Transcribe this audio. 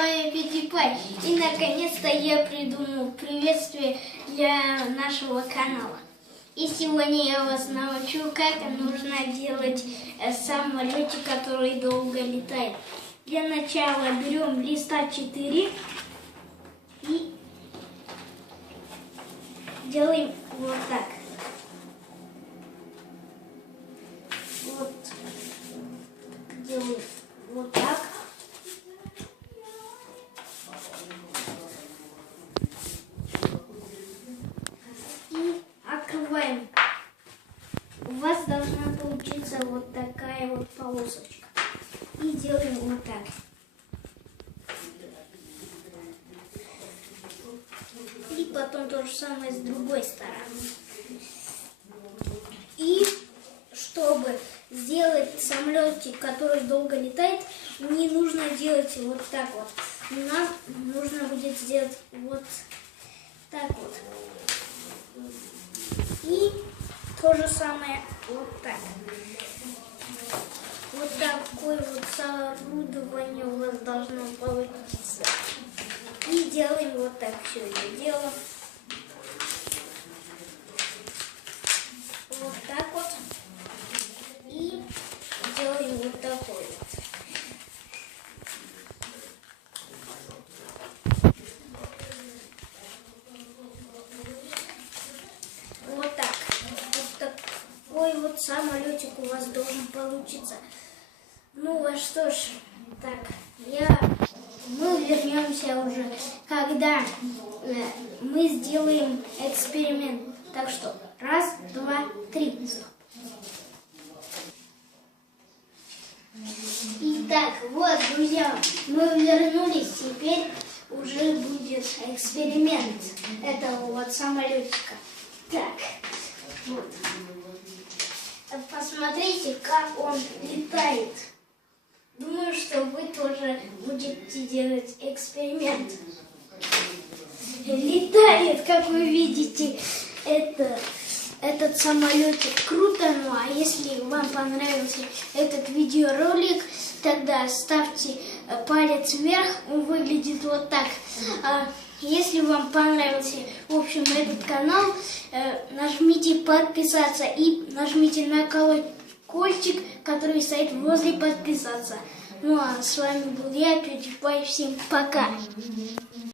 вами PewDiePie. И наконец-то я придумал приветствие для нашего канала. И сегодня я вас научу, как нужно делать самолетик, который долго летает. Для начала берем листа 4 и делаем вот так. Вот. Делаем вот так. И открываем. У вас должна получиться вот такая вот полосочка. И делаем вот так. И потом то же самое с другой стороны. И чтобы сделать самолетик, который долго летает, не нужно делать вот так вот. Нам нужно будет сделать вот так вот. И то же самое вот так. Вот такое вот соорудование у вас должно получиться. И делаем вот так все это дело. Вот так вот. И делаем вот такой вот. Вот так. Вот такой вот самолетик у вас должен получиться. Ну а что ж, так, мы вернемся уже, когда мы сделаем эксперимент. Так что, раз, два, три. Итак, вот, друзья, мы вернулись. Теперь уже будет эксперимент этого вот самолетика. Так, вот. Посмотрите, как он летает. Думаю, что вы тоже будете делать эксперимент. Летает, как вы видите, этот самолетик круто. Ну а если вам понравился этот видеоролик, тогда ставьте палец вверх, он выглядит вот так. Если вам понравился, в общем, этот канал, нажмите подписаться и нажмите на колокольчик, который стоит возле подписаться. Ну а с вами был я, PewDiePie. Всем пока!